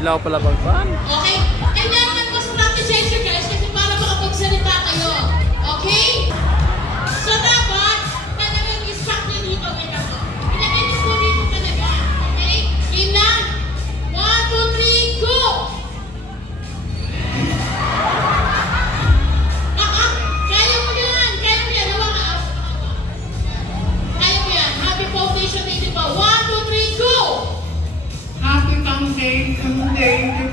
Ilaw pala pagpan. Okay? Kailangan mas practice guys kasi para makapagsalita kayo. Okay? So dapat, talagang ispak nyo dito. Wait ako. Ilagay nyo po dito talaga. Okay? Game na. 1, 2, 3, go! Kaya mo yan. Kaya mo yan. Hawa ka. Kaya mo yan. Happy Foundation Day, di ba? 1, 2, 3, go! Happy Foundation Day